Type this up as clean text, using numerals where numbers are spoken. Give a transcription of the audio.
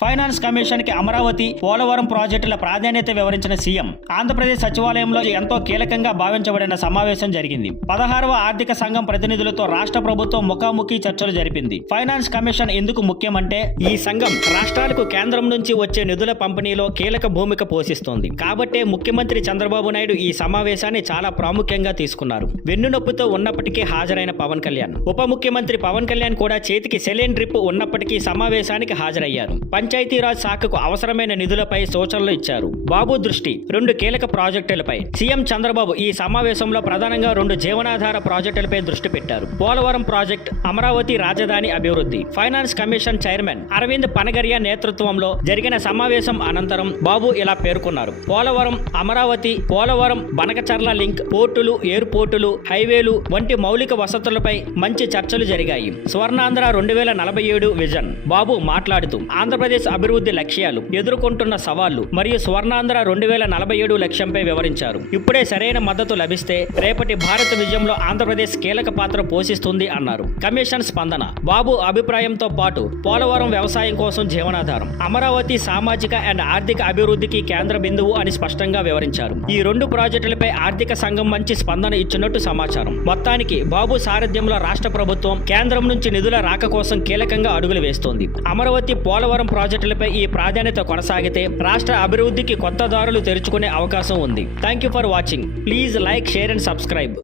Finance commission కి అమరావతి పోలవరం ప్రాజెక్టుల ప్రాధాన్యత వివరించిన సీఎం ఆంధ్రప్రదేశ్ సచివాలయంలో ఎంతో కీలకంగా భావించబడిన సమావేశం జరిగింది. 16వ ఆర్థిక సంఘం ప్రతినిధులతో రాష్ట్ర ప్రభుత్వం ముఖాముఖి చర్చలు జరిపింది. ఫైనాన్స్ కమిషన్ ఎందుకు ముఖ్యమంటే ఈ సంఘం రాష్ట్రాలకు కేంద్రం నుంచి వచ్చే నిధుల పంపిణీలో కీలక భూమిక పోషిస్తోంది. కాబట్టే ముఖ్యమంత్రి చంద్రబాబు నాయుడు ఈ సమావేశాన్ని చాలా ప్రాముఖ్యంగా తీసుకున్నారు. వెన్నునొప్పితో ఉన్నప్పటికీ హాజరైన పవన్ కళ్యాణ్, ఉప ముఖ్యమంత్రి పవన్ కళ్యాణ్ కూడా చేతికి సెలైన్ డ్రిప్ ఉన్నప్పటికీ సమావేశానికి హాజరయ్యారు. పంచాయతీరాజ్ శాఖకు అవసరమైన నిధులపై సూచనలు ఇచ్చారు. బాబు దృష్టి 2 కీలక ప్రాజెక్టులపై. సీఎం చంద్రబాబు ఈ సమావేశంలో ప్రధానంగా 2 జీవనాధార ప్రాజెక్టులపై దృష్టి పెట్టారు. పోలవరం ప్రాజెక్టు, అమరావతి రాజధాని అభివృద్ధి. Finance commission chairman Arvind Panagariya నేతృత్వంలో జరిగిన సమావేశం అనంతరం బాబు ఇలా పేర్కొన్నారు. పోలవరం, అమరావతి, పోలవరం బనకచర్ల లింక్, పోర్టులు, ఎయిర్పోర్టులు, హైవేలు వంటి మౌలిక వసతులపై మంచి చర్చలు జరిగాయి. స్వర్ణాంధ్ర 2047 విజన్. బాబు మాట్లాడుతూ ఆంధ్రప్రదేశ్ అభివృద్ధి లక్ష్యాలు, ఎదుర్కొంటున్న సవాళ్లు మరియు స్వర్ణాంధ్ర 2047 లక్ష్యంపై వివరించారు. ఇప్పుడే సరైన మద్దతు లభిస్తే రేపటి భారత విజయంలో ఆంధ్రప్రదేశ్ కీలక పాత్ర పోషిస్తుంది అన్నారు. కమిషన్ స్పందన. బాబు అభిప్రాయంతో పాటు పోలవరం వ్యవసాయం కోసం జీవనాధారం, అమరావతి సామాజిక అండ్ ఆర్థిక అభివృద్ధికి కేంద్ర బిందువు అని స్పష్టంగా వివరించారు. ఈ 2 ప్రాజెక్టులపై ఆర్థిక సంఘం మంచి స్పందన ఇచ్చినట్టు సమాచారం. మొత్తానికి బాబు సారథ్యంలో రాష్ట్ర ప్రభుత్వం కేంద్రం నుంచి నిధుల రాక కోసం కీలకంగా అడుగులు వేస్తోంది. అమరావతి, పోలవరం ప్రాజెక్టులపై ఈ ప్రాధాన్యత కొనసాగితే రాష్ట్ర అభివృద్ధికి కొత్త దారులు తెరుచుకునే అవకాశం ఉంది. Thank you for watching. Please like, share and subscribe.